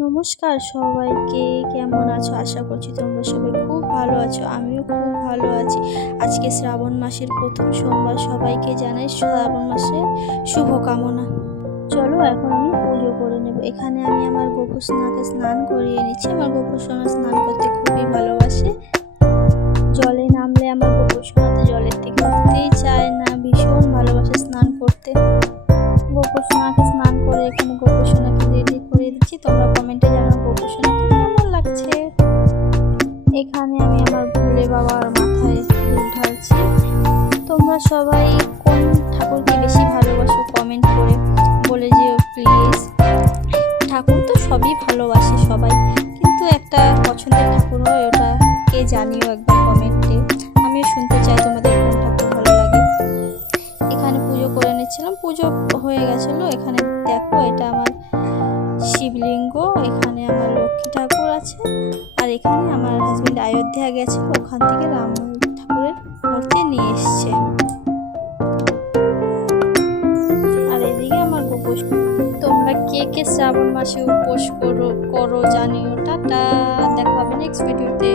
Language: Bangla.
নমস্কার সবাইকে, কেমন আছো? আশা করছি তোমরা সবাই খুব ভালো আছো। আমিও খুব ভালো আছি। আজকে শ্রাবণ মাসের প্রথম সোমবার, সবাইকে জানাই শ্রাবণ মাসের শুভকামনা। চলো এখন আমি পুজো করে নেব। এখানে আমি আমার গোপুসোনাকে স্নান করিয়ে নিচ্ছি। আমার গোপুসোনা স্নান করতে খুবই ভালোবাসে। জলে নামলে আমার গোপুসোনা তো জলের থেকে উঠতেই চায় না, ভীষণ ভালোবাসে স্নান করতে। গোপুসোনাকে স্নান করে এখানে গোপুসোনাকে রেডি করে দিচ্ছি। তোমরা কমেন্টে জানাও গোপুসোনাকে কেমন লাগছে। এখানে আমি আমার ভোলে বাবার মাথায় ফুল ঢালছি। তোমরা সবাই কোন ঠাকুরকে বেশি ভালোবাসো কমেন্ট করে বলে যেও প্লিজ। ঠাকুর তো সবই ভালোবাসে সবাই, কিন্তু একটা পছন্দের ঠাকুর হয়, ওটা কে জানিও একবার কমেন্টে। আমিও শুনতে চাই তোমাদের কোন ঠাকুর ভালো লাগে। এখানে পুজো করে নিচ্ছিলাম, পুজো হয়ে গেছিলো। এখানে দেখো, এটা আমার শিবলিঙ্গ, এখানে আমার লক্ষ্মী ঠাকুর আছে, আর এখানে আমার হাজবেন্ড অযোধ্যা গেছিল, ওখান থেকে রাম ঠাকুরের মূর্তি নিয়ে এসছে। আর এদিকে আমার গোপুষ। তোমরা কে কে শ্রাবণ মাসে উপোস করো জানিও। টাটা, দেখা হবে নেক্সট ভিডিওতে।